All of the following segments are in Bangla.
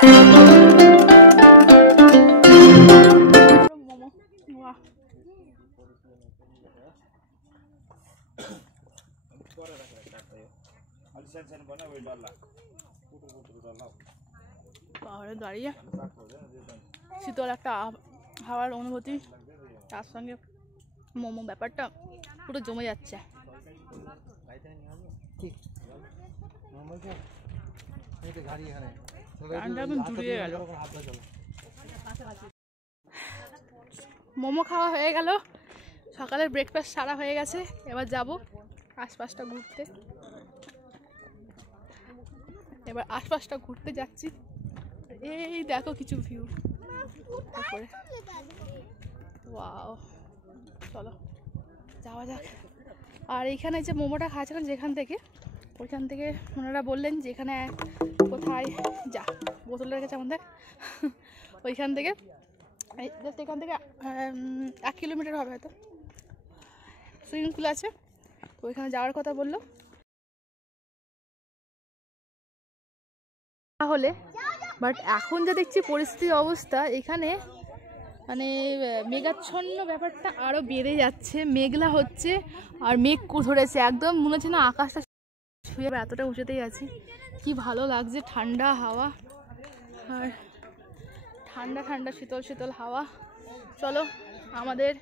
পাহাড়ে দাঁড়িয়ে শীতল একটা হাওয়ার অনুভূতি, তার সঙ্গে মোমো, ব্যাপারটা পুরো জমে যাচ্ছে। মোমো খাওয়া হয়ে গেল, সকালের ব্রেকফাস্ট সারা হয়ে গেছে। এবার যাব আশপাশটা ঘুরতে। যাচ্ছি। এই দেখো কিছু ভিউ, তারপরে ওয়াও, চলো যাওয়া যাক। আর এইখানে যে মোমোটা খাচ্ছিলাম যেখান থেকে, ওইখান থেকে ওনারা বললেন যে এখানে কোথায় যা বোতল রেখেছে আমাদের, ওইখান থেকে এখান থেকে 1 কিলোমিটার হবে হয়তো, সুইমিং পুল আছে, তো ওইখানে যাওয়ার কথা বললো। তাহলে বাট এখন যা দেখছি পরিস্থিতির অবস্থা, এখানে মানে মেঘাচ্ছন্ন ব্যাপারটা আরও বেড়ে যাচ্ছে, মেঘলা হচ্ছে আর মেঘ ধরেছে, একদম মনে হচ্ছে না আকাশটা শুয়ে এতটা উঁচুতেই আছি। কি ভালো লাগছে, ঠান্ডা হাওয়া আর ঠান্ডা ঠান্ডা শীতল শীতল হাওয়া। চলো আমাদের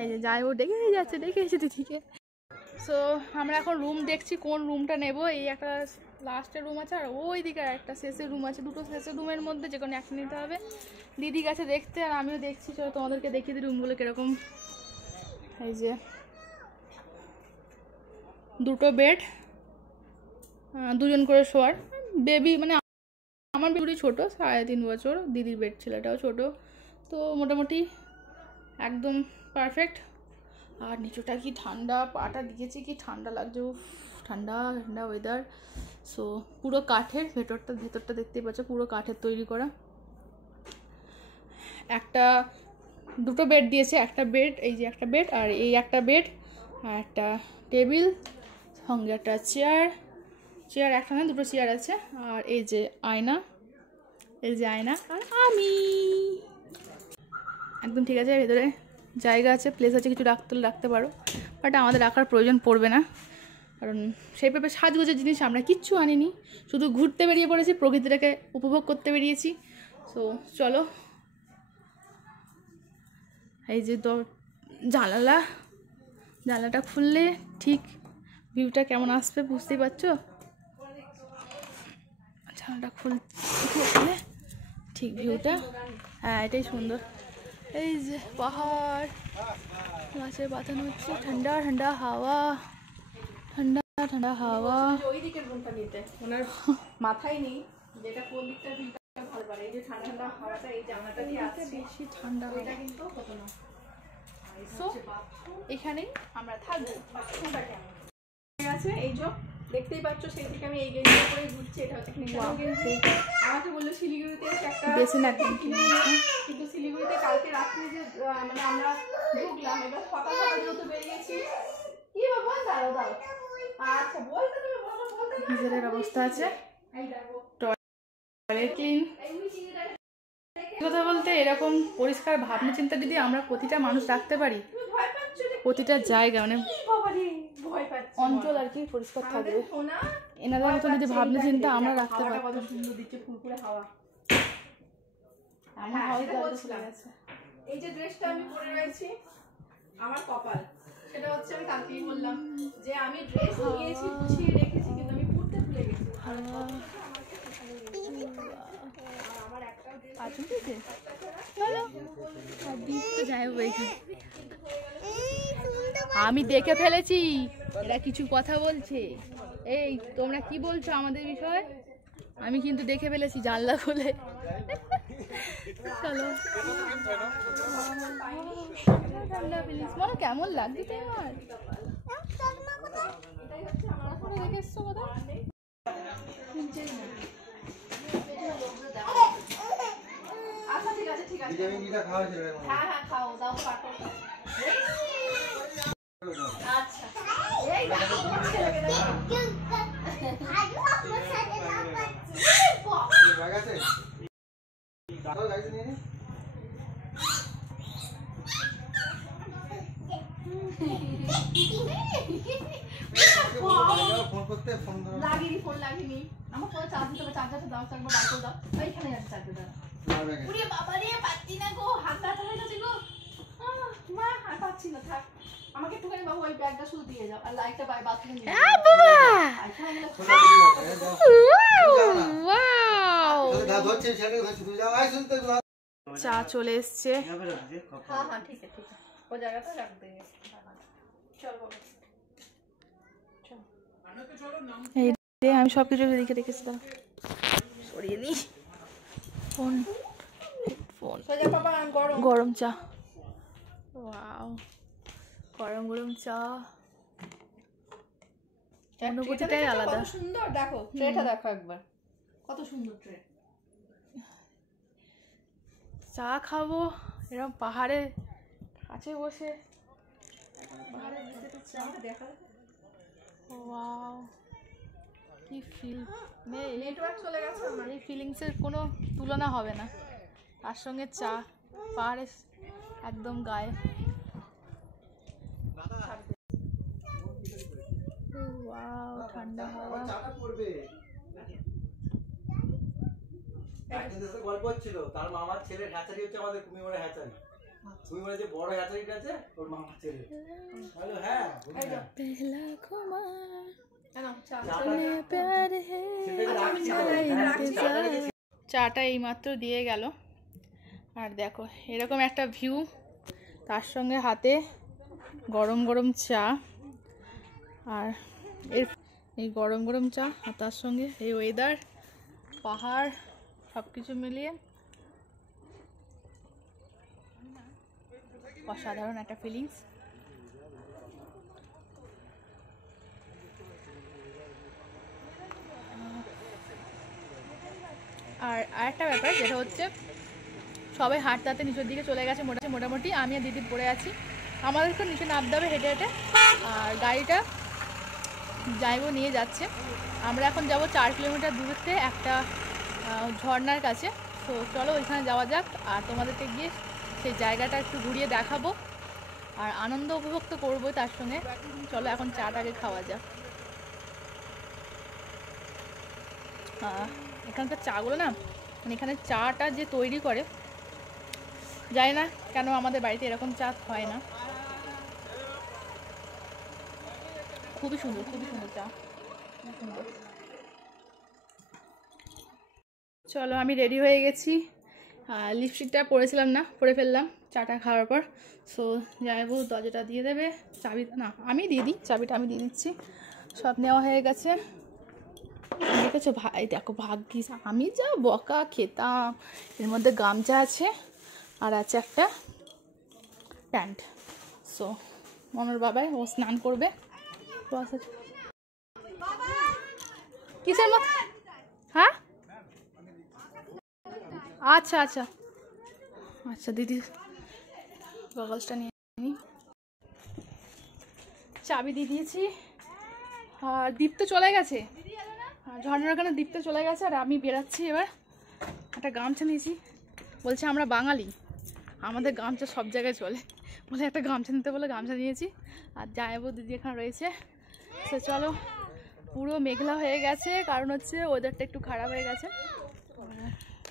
এই যে যাই, ও দেখে যাচ্ছে, দেখে এসে দিদিকে। সো আমরা এখন রুম দেখছি কোন রুমটা নেব। এই একটা লাস্টের রুম আছে আর ওই দিকে একটা শেষের রুম আছে, দুটো শেষের রুমের মধ্যে যে কোনো একটা নিতে হবে। দিদি গেছে দেখতে আর আমিও দেখছি, চলো তোমাদেরকে দেখিয়ে দিই রুমগুলো কীরকম। এই যে দুটো বেড, 2 জন করে শোয়ার, বেবি মানে আমার বেবি ছোটো, 3.5 বছর, দিদির বেড ছেলেটাও ছোট, তো মোটামুটি একদম পারফেক্ট। আর নিচুটা কি ঠান্ডা, পাটা দিয়েছি কি ঠান্ডা লাগছে, ঠান্ডা ঠান্ডা ওয়েদার। সো পুরো কাঠের, ভেতরটা দেখতেই পাচ্ছ পুরো কাঠের তৈরি করা। দুটো বেড দিয়েছে, একটা বেড, এই যে একটা বেড আর এই একটা বেড আর একটা টেবিল, সঙ্গে একটা চেয়ার একটা না দুটো চেয়ার আছে। আর এই যে আয়না, আর আমি একদম ঠিক আছে। ভেতরে জায়গা আছে, প্লেস আছে, কিছু রাখতে পারো, বাট আমাদের রাখার প্রয়োজন পড়বে না, কারণ সেইভাবে সাজগোজের জিনিস আমরা কিচ্ছু আনিনি, শুধু ঘুরতে বেরিয়ে পড়েছি, প্রকৃতিটাকে উপভোগ করতে বেরিয়েছি। সো চলো, এই যে জানলাটা খুললে ঠিক ভিউটা কেমন আসবে বুঝতেই পারছো। জানলাটা খুললে ঠিক ভিউটা, হ্যাঁ এটাই সুন্দর। এই যে পাহাড়, গাছের পাতা হচ্ছে, ঠান্ডা ঠান্ডা হাওয়া, ঠান্ডা হাওয়া। ওই দিকের রুমটা নিতে ওনার মাথায় নেই, যেটা কোন দিকটা ভিউটা ভালো পারে। এই যে ঠান্ডা হাওয়াটা এই জানলাটা দিয়ে আসছে, বেশি ঠান্ডা এটা কিন্তু হতো না। সো এখানেই আমরা থাকবো। আছে এই যে দেখতেই পাচ্ছ, সেই থেকে আমি এই গেঞ্জি করে ঘুরছি। এটা হচ্ছে আমাকে বললো শিলিগুড়িতে একটা বেশি না, কিন্তু শিলিগুড়িতে কালকে রাত্রে যে মানে আমরা ঢুকলাম, এবার সকালবেলা যেহেতু বেরিয়েছি। কি বাবা দাঁড়াও, আচ্ছা বলতে তুমি বলতে নিজের অবস্থা আছে, টয়লেট ক্লিন। কথা বলতে এরকম পরিষ্কার ভাবনা চিন্তা যদি আমরা প্রতিটা মানুষ রাখতে পারি, প্রতিটা জায়গা মানে অঞ্চল আর কি পরিষ্কার থাকবে, এনাদের মতো যদি ভাবনা চিন্তা আমরা রাখতে পারি। এই যে ড্রেসটা আমি পরে রয়েছি, আমার কপাল, সেটা হচ্ছে আমি কালকেই বললাম যে আমি ড্রেস নিয়েছি, গুছিয়ে রেখেছি, কিন্তু আমি পরতে ভুলে গেছি। আমি দেখে ফেলেছি এরা কিছু কথা বলছে। এই তোমরা কি বলছো আমাদের বিষয়ে? আমি কিন্তু দেখে ফেলেছি জানলা খুলে। চলো মনে কেমন লাগছে তোমার? দেখে এসছো কোথাও? আচ্ছা ঠিক আছে ঠিক আছে, হ্যাঁ হ্যাঁ খাও দাও পাঠো। আচ্ছা এই দেখো তোমার ছেলেকে দেখো। লাগিনি ফোন লাগিনি আমার ফোনে চার্জ দিতে হবে চার্জারটা দাও একবার বার করে দাও এইখানে আছে চার্জারটা ওরে বাবা রে পাচ্ছি না গো হাত ব্যথা হয়ে গেছে গো মা আর পাচ্ছি না থাক আমাকে একটুখানি বাবু ওই ব্যাগটা শুধু দিয়ে যাও আর লাইটটা বাথরুমে নিয়ে যাও বাবা ওয়াও ধরছে সেটা ধরছে তুই যাও আই শুনতে চা চলে এসেছে হ্যাঁ হ্যাঁ ঠিক আছে ও জায়গাটা রাখ দে চল বাবা এই দে আমি সব কিছু লিখে রেখেছি দাও সরিয়ে নি ফোন ফোন সোজা বাবা গরম গরম চা ওয়াও গরম গরম চা অনুভূতিটাই আলাদা কত সুন্দর দেখো ট্রেটা দেখো একবার কত সুন্দর ট্রে চা খাবো এরকম পাহাড়ে কাছে বসে পাহাড়ের ভিতরে চা দেখা ওয়াও কি ফিল নেটওয়ার্ক চলে গেছে আমার এই ফিলিংসের কোনো তুলনা হবে না তার সঙ্গে চা পাহাড়ে একদম গায়ে ওয়াও ঠান্ডা হাওয়া গল্প হচ্ছিল তার মামার ছেলের হ্যাচারি হচ্ছে আমাদের কুমিরমারা হ্যাচারি কুমিরমারা যে বড় হ্যাচারিটা আছে ওর মামার ছেলে হ্যালো হ্যাঁ পহলা খুমার চাটা এইমাত্র দিয়ে গেল আর দেখো এরকম একটা ভিউ তার সঙ্গে হাতে গরম গরম চা আর এই গরম গরম চা আর তার সঙ্গে এই ওয়েদার পাহাড় সব কিছু মিলিয়ে অসাধারণ একটা ফিলিংস আর আরেকটা ব্যাপার যেটা হচ্ছে সবাই হাঁটতে নিচের দিকে চলে গেছে মোটামুটি আমি আর দিদি পড়ে আছি আমাদেরকে নিচে নামতে হবে হেঁটে হেঁটে আর গাড়িটা যাইবো নিয়ে যাচ্ছে আমরা এখন যাব 4 কিলোমিটার দূরত্বে একটা ঝর্ণার কাছে তো চলো ওইখানে যাওয়া যাক আর তোমাদেরকে গিয়ে সেই জায়গাটা একটু ঘুরিয়ে দেখাবো আর আনন্দ উপভোগ তো করবোই তার সঙ্গে চলো এখন চাটাকে খাওয়া যাক এখানকার চাগুলো না মানে এখানে চাটা যে তৈরি করে জানি না কেন আমাদের বাড়িতে এরকম চা হয় না খুবই সুন্দর চা সুন্দর চলো আমি রেডি হয়ে গেছি লিপস্টিকটা পরেছিলাম না পরে ফেললাম চাটা খাওয়ার পর সো যাইবো দরজাটা দিয়ে দেবে চাবি না আমি দিয়ে দিই চাবিটা আমি দিয়ে দিচ্ছি সব নেওয়া হয়ে গেছে দেখেছো ভাই দেখো ভাগ্যিস আমি যা বকা খেতাম এর মধ্যে গামছা আছে আর আছে একটা প্যান্ট সো মনোর বাবাই ও স্নান করবে কিসের মতো হ্যাঁ আচ্ছা আচ্ছা আচ্ছা দিদি গগলসটা নিয়ে নিই চাবি দিয়ে দিয়েছি আর দীপ্ত চলে গেছে ঝর্ণার ওখানে দীপ্ত চলে গেছে আর আমি বেরাচ্ছি এবার একটা গামছা নিয়েছি বলছে আমরা বাঙালি আমাদের গামছা সব জায়গায় চলে বলে একটা গামছা নিতে বলে গামছা নিয়েছি আর যাইবো দিদি এখানে রয়েছে সে চলো পুরো মেঘলা হয়ে গেছে কারণ হচ্ছে ওয়েদারটা একটু খারাপ হয়ে গেছে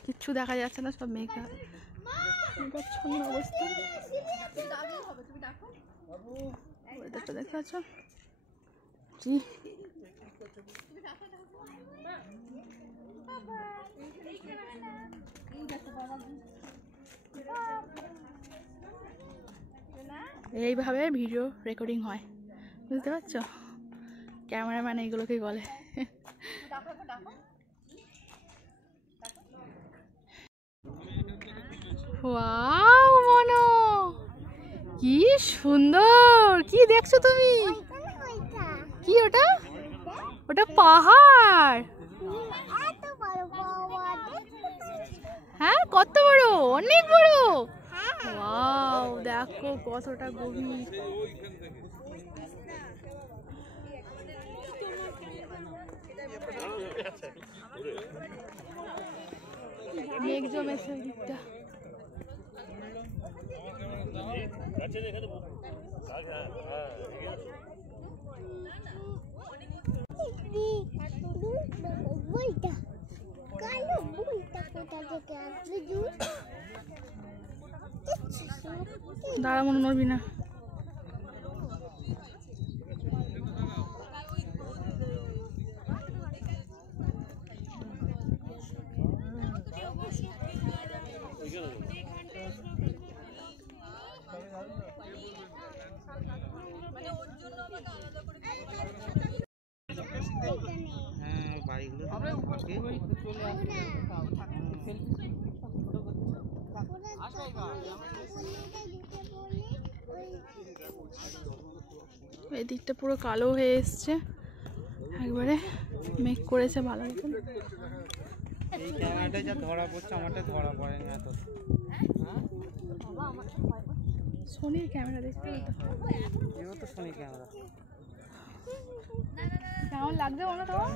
কিচ্ছু দেখা যাচ্ছে না সব মেঘলা অবস্থা ওয়েদারটা দেখতে পাচ্ছ জি এইভাবে ভিডিও রেকর্ডিং হয় বুঝতে পারছো ক্যামেরাম্যান এইগুলোকেই বলে ওয়াও মনো কি সুন্দর কি দেখছো তুমি কি ওটা ওটা পাহাড় হ্যাঁ কত বড় অনেক বড় ওয়াও দেখো কতটা গভীর মেঘ জমেছে দিকটা দাঁড়া মনে নড়বি না। এই দিকটা পুরো কালো হয়ে এসছে, একবারে মেঘ করেছে ভালো মতন। এই ক্যামেরাটা যা ধরা পড়ছে আমারটা ধরা পড়ে না এত। সোনির ক্যামেরা দেখতে এও তো সোনি ক্যামেরা। কেমন লাগছে মনে তোমার?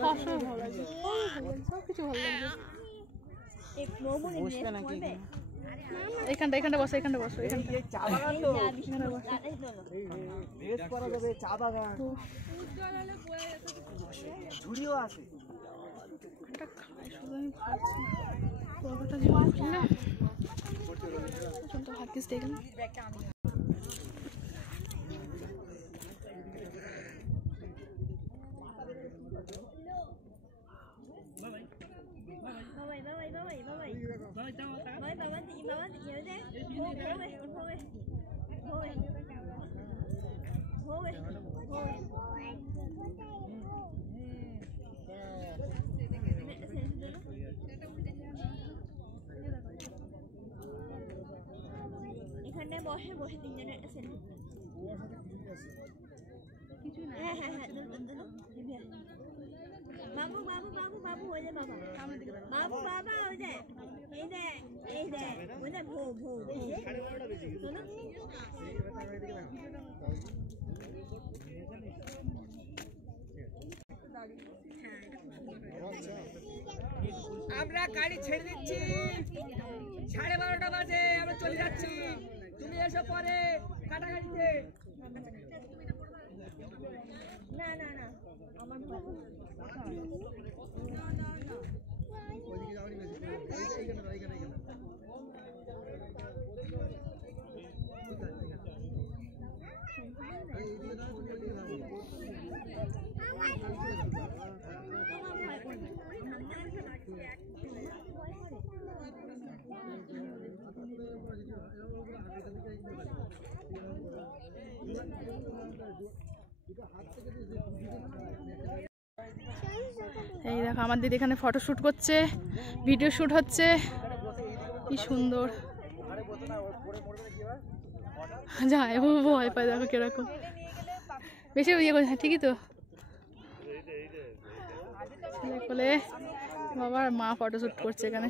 সবসময় ভালো লাগছে, সব কিছু ভালো লাগছে। বসবে নাকি এখানটা বসো, এখানটা বসো, এখানটা চা বাগান তো বেশ করা যাবে, চা বাগান ঝুড়িও আছে। এখানে বসে বসে তিনজনের একটা সেলফি। কিছু না, হ্যাঁ হ্যাঁ হ্যাঁ, বাবু বাবু বাবু বাবু, ওই যে বাবা, বাবু বাবা, ওই যে এই যে এই যে ওই যে ভো ভো ভো, শোনো আমরা গাড়ি ছেড়ে দিচ্ছি, 12:30 বাজে আমরা চলে যাচ্ছি, তুমি এসো পরে কাটাকাটিতে। না না না, আমার ভয়। এই দেখো আমার দিদি এখানে ফটো শুট করছে, ভিডিও শুট হচ্ছে, কি সুন্দর। যায় ভয় পায়, দেখো কিরকম বেশি ইয়ে করছে। ঠিকই তো, ছেলে কোলে বাবার মা ফটো শুট করছে এখানে।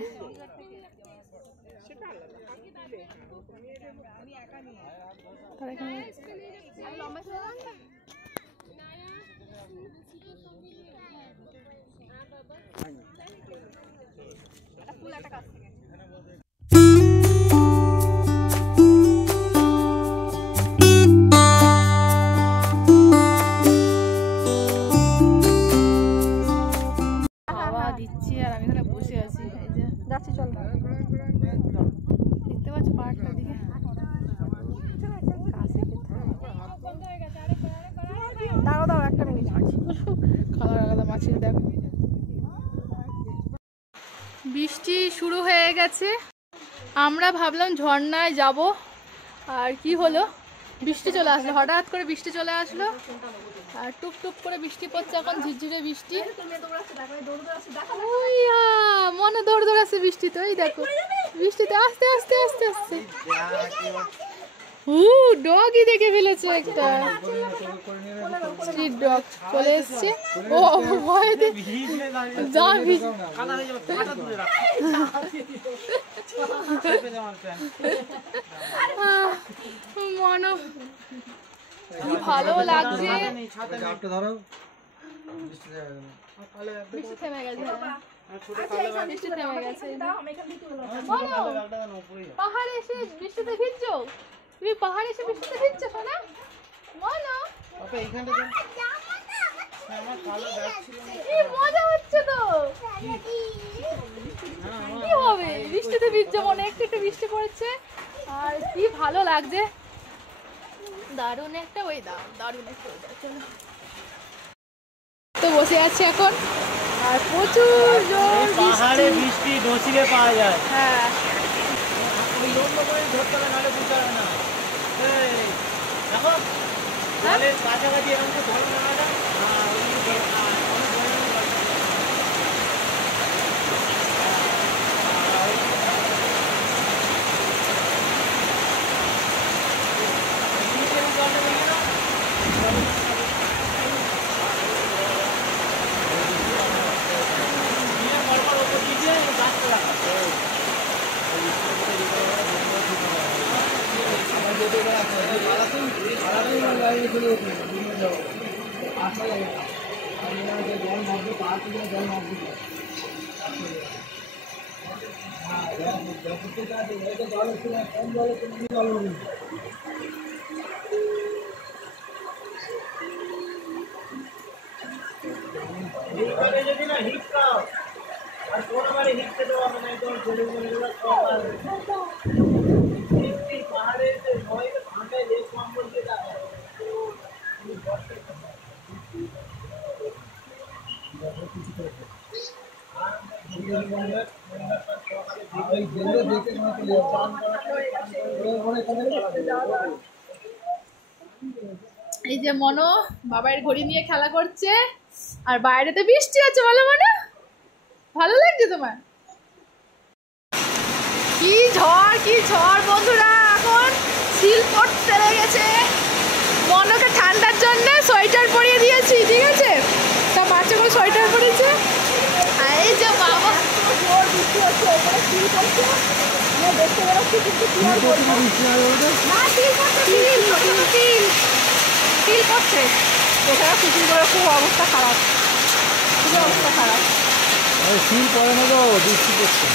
তার এখানে হাওয়া দিচ্ছি আর আমি এখানে বসে আছি। এই যে যাচ্ছি, চল। দেখতে পাচ্ছি পাহাড়টার দিকে। দাঁড়াও দাঁড়াও একটা মিনিট, খাওয়ার আলাদা মাছের দেখো। বৃষ্টি শুরু হয়ে গেছে, আমরা ভাবলাম ঝর্ণায় যাব, আর কি হলো, বৃষ্টি চলে আসলো, হঠাৎ করে বৃষ্টি চলে আসলো, আর টুপ টুপ করে বৃষ্টি পড়ছে এখন, ঝিরঝিরে বৃষ্টি। মনে দৌড় দৌড়াচ্ছে বৃষ্টিতে, ওই দেখো বৃষ্টিতে আস্তে আস্তে আস্তে আস্তে। ডগই দেখে ফেলেছে একটা, স্ট্রিট ডগ চলে এসছে। ও ভয়েতে যা মনো কি ভালো লাগছে। বৃষ্টি থেমে গেছে, বৃষ্টি থেমে গেছে। পাহাড়ে এসে বৃষ্টিতে ভিজছো, তুমি পাহাড়ে এসে বৃষ্টিতে ভিজছো সোনা, বলো। আমার কালো ব্যাগ ছিল না। কি মজা হচ্ছে তো। কি হবে বৃষ্টিতে ভিজছে, মনে একটু একটু বৃষ্টি পড়ছে আর কি ভালো লাগছে। দারুণ একটা ওয়েদার, দারুণ একটা ওয়েদার। চলো তো বসে আছি এখন আর প্রচুর জোর পাহাড়ে বৃষ্টি। বৃষ্টি ডসিলে পাওয়া যায়। হ্যাঁ ওই অন্য করে ধরতে হবে, নাহলে বুঝতে হবে না। এই দেখো জলের কাছাকাছি এরকম তো ধরো না ম্যাডাম। এইবারে যদি না হিট খাও আর কোনোবারে হিট খেতে হবে না, একদম চলে গেলে পাহাড়ের যে নয় ভাঙায় যে কম্বল যেটা এই যে মনো বাবার ঘড়ি নিয়ে খেলা করছে আর বাইরেতে বৃষ্টি হচ্ছে। ভালো মনে ভালো লাগছে তোমার? কি ঝড় বন্ধুরা, এখন শিল পড়তে লেগেছে। মনোকে ঠান্ডার জন্য সোয়েটার পরিয়ে দিয়েছি, ঠিক আছে? তা বাচ্চাগুলো সোয়েটার পরিয়েছে। আর এই যে বাবা জোর বৃষ্টি হচ্ছে, ওখানে শিল পড়ছে। আমি দেখতে বেরোচ্ছি কিন্তু কি আর বলবো না, শিল পড়ছে, শিল পড়ছে। এখানে কুকুর করে খুব অবস্থা খারাপ, খুব অবস্থা খারাপ। শিল পড়ে না তো, বৃষ্টি পড়ছে।